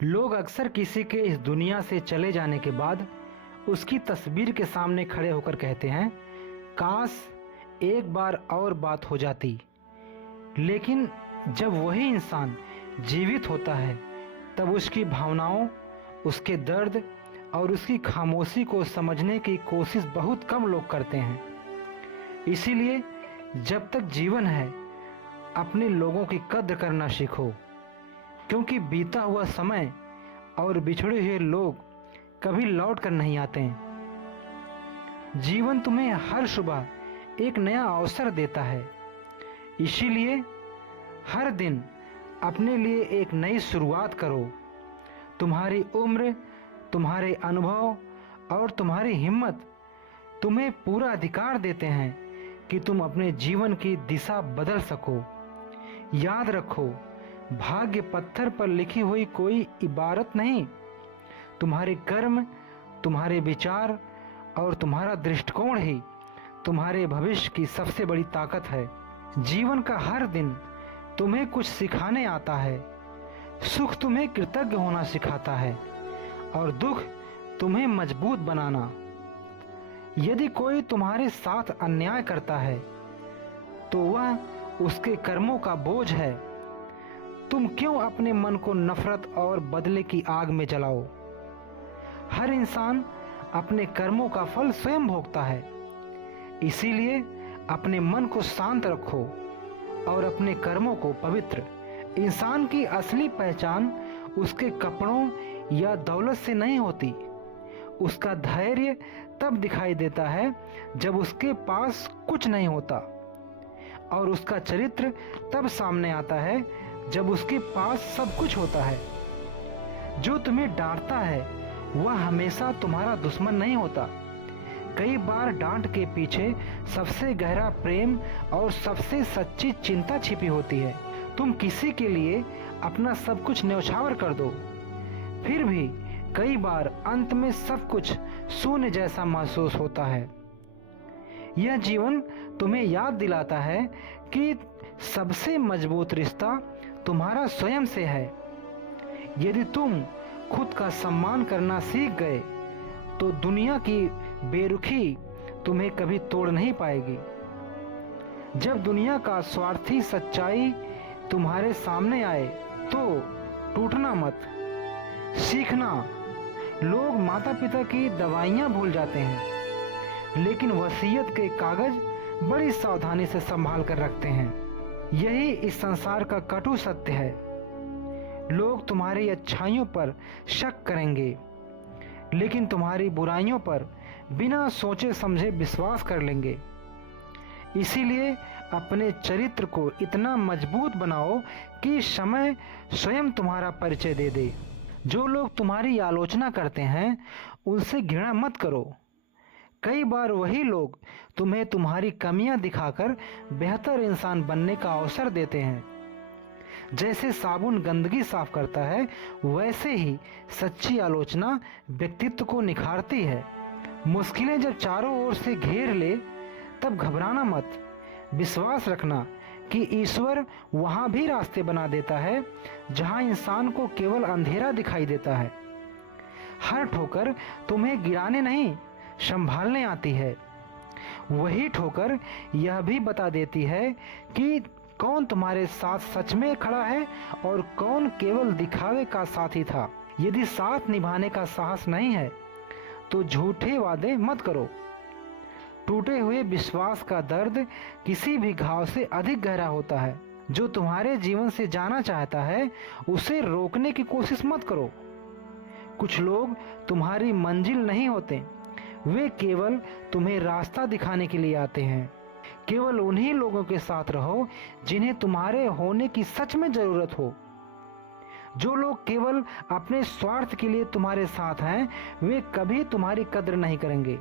लोग अक्सर किसी के इस दुनिया से चले जाने के बाद उसकी तस्वीर के सामने खड़े होकर कहते हैं, काश एक बार और बात हो जाती। लेकिन जब वही इंसान जीवित होता है तब उसकी भावनाओं, उसके दर्द और उसकी खामोशी को समझने की कोशिश बहुत कम लोग करते हैं। इसीलिए जब तक जीवन है अपने लोगों की कद्र करना सीखो, क्योंकि बीता हुआ समय और बिछड़े हुए लोग कभी लौट कर नहीं आते हैं। जीवन तुम्हें हर सुबह एक नया अवसर देता है, इसीलिए हर दिन अपने लिए एक नई शुरुआत करो। तुम्हारी उम्र, तुम्हारे अनुभव और तुम्हारी हिम्मत तुम्हें पूरा अधिकार देते हैं कि तुम अपने जीवन की दिशा बदल सको। याद रखो, भाग्य पत्थर पर लिखी हुई कोई इबारत नहीं। तुम्हारे कर्म, तुम्हारे विचार और तुम्हारा दृष्टिकोण ही तुम्हारे भविष्य की सबसे बड़ी ताकत है। जीवन का हर दिन तुम्हें कुछ सिखाने आता है। सुख तुम्हें कृतज्ञ होना सिखाता है और दुख तुम्हें मजबूत बनाना। यदि कोई तुम्हारे साथ अन्याय करता है तो वह उसके कर्मों का बोझ है। तुम क्यों अपने मन को नफरत और बदले की आग में जलाओ? हर इंसान अपने कर्मों का फल स्वयं भोगता है। इसीलिए अपने मन को शांत रखो और अपने कर्मों को पवित्र। इंसान की असली पहचान उसके कपड़ों या दौलत से नहीं होती। उसका धैर्य तब दिखाई देता है जब उसके पास कुछ नहीं होता, और उसका चरित्र तब सामने आता है जब उसके पास सब कुछ होता है। जो तुम्हें डांटता है वह हमेशा तुम्हारा दुश्मन नहीं होता। कई बार डांट के पीछे सबसे गहरा प्रेम और सबसे सच्ची चिंता छिपी होती है। तुम किसी के लिए अपना सब कुछ न्यौछावर कर दो, फिर भी कई बार अंत में सब कुछ शून्य जैसा महसूस होता है। यह जीवन तुम्हें याद दिलाता है कि सबसे मजबूत रिश्ता तुम्हारा स्वयं से है। यदि तुम खुद का सम्मान करना सीख गए तो दुनिया की बेरुखी तुम्हें कभी तोड़ नहीं पाएगी। जब दुनिया का स्वार्थी सच्चाई तुम्हारे सामने आए तो टूटना मत। सीखना, लोग माता पिता की दवाइयाँ भूल जाते हैं, लेकिन वसीयत के कागज बड़ी सावधानी से संभाल कर रखते हैं। यही इस संसार का कटु सत्य है। लोग तुम्हारी अच्छाइयों पर शक करेंगे, लेकिन तुम्हारी बुराइयों पर बिना सोचे समझे विश्वास कर लेंगे। इसीलिए अपने चरित्र को इतना मजबूत बनाओ कि समय स्वयं तुम्हारा परिचय दे दे। जो लोग तुम्हारी आलोचना करते हैं उनसे घृणा मत करो। कई बार वही लोग तुम्हें तुम्हारी कमियां दिखाकर बेहतर इंसान बनने का अवसर देते हैं। जैसे साबुन गंदगी साफ करता है, वैसे ही सच्ची आलोचना व्यक्तित्व को निखारती है। मुश्किलें जब चारों ओर से घेर ले तब घबराना मत। विश्वास रखना कि ईश्वर वहाँ भी रास्ते बना देता है जहाँ इंसान को केवल अंधेरा दिखाई देता है। हर ठोकर तुम्हें गिराने नहीं, संभालने आती है। वही ठोकर यह भी बता देती है कि कौन तुम्हारे साथ सच में खड़ा है और कौन केवल दिखावे का साथी था। यदि साथ निभाने का साहस नहीं है तो झूठे वादे मत करो। टूटे हुए विश्वास का दर्द किसी भी घाव से अधिक गहरा होता है। जो तुम्हारे जीवन से जाना चाहता है उसे रोकने की कोशिश मत करो। कुछ लोग तुम्हारी मंजिल नहीं होते, वे केवल तुम्हें रास्ता दिखाने के लिए आते हैं। केवल उन्हीं लोगों के साथ रहो जिन्हें तुम्हारे होने की सच में जरूरत हो। जो लोग केवल अपने स्वार्थ के लिए तुम्हारे साथ हैं, वे कभी तुम्हारी कद्र नहीं करेंगे।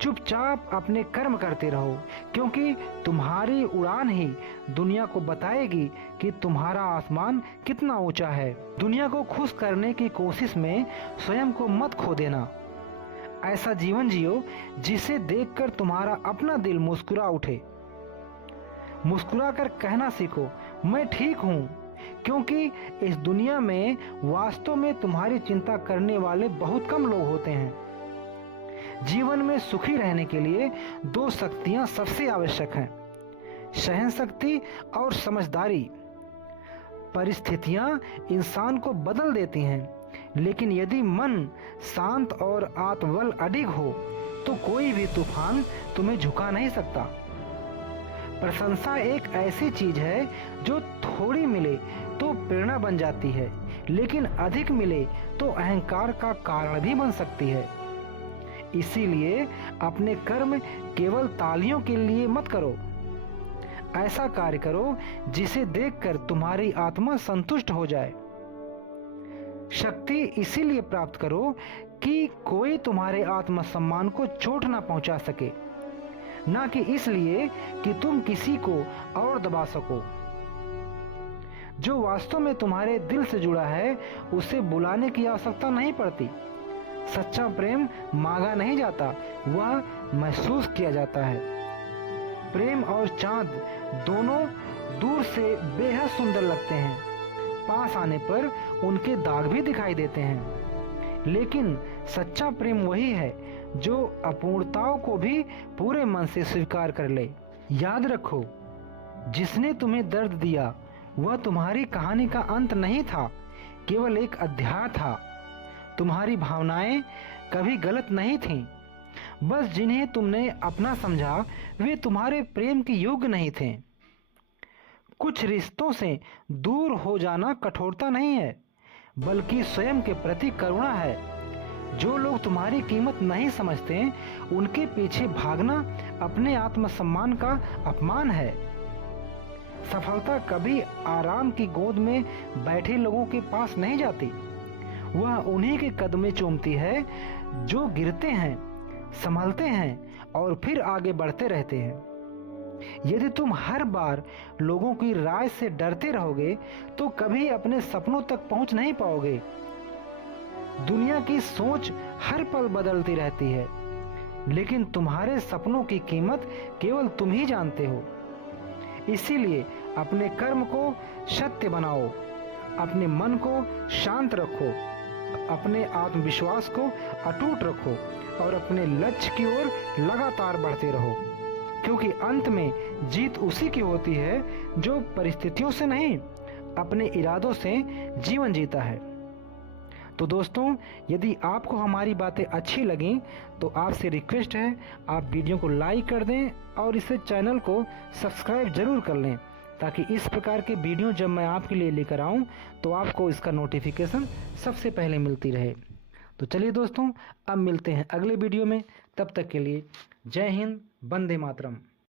चुपचाप अपने कर्म करते रहो, क्योंकि तुम्हारी उड़ान ही दुनिया को बताएगी कि तुम्हारा आसमान कितना ऊंचा है। दुनिया को खुश करने की कोशिश में स्वयं को मत खो देना। ऐसा जीवन जियो जिसे देखकर तुम्हारा अपना दिल मुस्कुरा उठे। मुस्कुरा कर कहना सीखो, मैं ठीक हूँ, क्योंकि इस दुनिया में वास्तव में तुम्हारी चिंता करने वाले बहुत कम लोग होते हैं। जीवन में सुखी रहने के लिए 2 शक्तियां सबसे आवश्यक हैं, सहन शक्ति और समझदारी। परिस्थितियां इंसान को बदल देती हैं, लेकिन यदि मन शांत और आत्मबल अडिग हो तो कोई भी तूफान तुम्हें झुका नहीं सकता। प्रशंसा एक ऐसी चीज है जो थोड़ी मिले तो प्रेरणा बन जाती है, लेकिन अधिक मिले तो अहंकार का कारण भी बन सकती है। इसीलिए अपने कर्म केवल तालियों के लिए मत करो। ऐसा कार्य करो जिसे देखकर तुम्हारी आत्मा संतुष्ट हो जाए। शक्ति इसीलिए प्राप्त करो कि कोई तुम्हारे आत्मसम्मान को चोट ना पहुंचा सके, ना कि इसलिए कि तुम किसी को और दबा सको। जो वास्तव में तुम्हारे दिल से जुड़ा है उसे बुलाने की आवश्यकता नहीं पड़ती। सच्चा प्रेम मांगा नहीं जाता, वह महसूस किया जाता है। प्रेम और चांद दोनों दूर से बेहद सुंदर लगते हैं, पास आने पर उनके दाग भी दिखाई देते हैं। लेकिन सच्चा प्रेम वही है जो अपूर्णताओं को भी पूरे मन से स्वीकार कर ले। याद रखो, जिसने तुम्हें दर्द दिया वह तुम्हारी कहानी का अंत नहीं था, केवल एक अध्याय था। तुम्हारी भावनाएं कभी गलत नहीं थीं, बस जिन्हें तुमने अपना समझा वे तुम्हारे प्रेम के योग्य नहीं थे। कुछ रिश्तों से दूर हो जाना कठोरता नहीं है, बल्कि स्वयं के प्रति करुणा है। जो लोग तुम्हारी कीमत नहीं समझते उनके पीछे भागना अपने आत्मसम्मान का अपमान है। सफलता कभी आराम की गोद में बैठे लोगों के पास नहीं जाती, वह उन्हीं के कदम चूमती है जो गिरते हैं, संभलते हैं और फिर आगे बढ़ते रहते हैं। यदि तुम हर बार लोगों की राय से डरते रहोगे तो कभी अपने सपनों तक पहुंच नहीं पाओगे। दुनिया की सोच हर पल बदलती रहती है, लेकिन तुम्हारे सपनों की कीमत केवल तुम ही जानते हो। इसीलिए अपने कर्म को सत्य बनाओ, अपने मन को शांत रखो, अपने आत्मविश्वास को अटूट रखो और अपने लक्ष्य की ओर लगातार बढ़ते रहो, क्योंकि अंत में जीत उसी की होती है जो परिस्थितियों से नहीं, अपने इरादों से जीवन जीता है। तो दोस्तों, यदि आपको हमारी बातें अच्छी लगीं तो आपसे रिक्वेस्ट है आप वीडियो को लाइक कर दें और इसे चैनल को सब्सक्राइब जरूर कर लें, ताकि इस प्रकार के वीडियो जब मैं आपके लिए लेकर आऊं तो आपको इसका नोटिफिकेशन सबसे पहले मिलती रहे। तो चलिए दोस्तों, अब मिलते हैं अगले वीडियो में। तब तक के लिए जय हिंद, वंदे मातरम।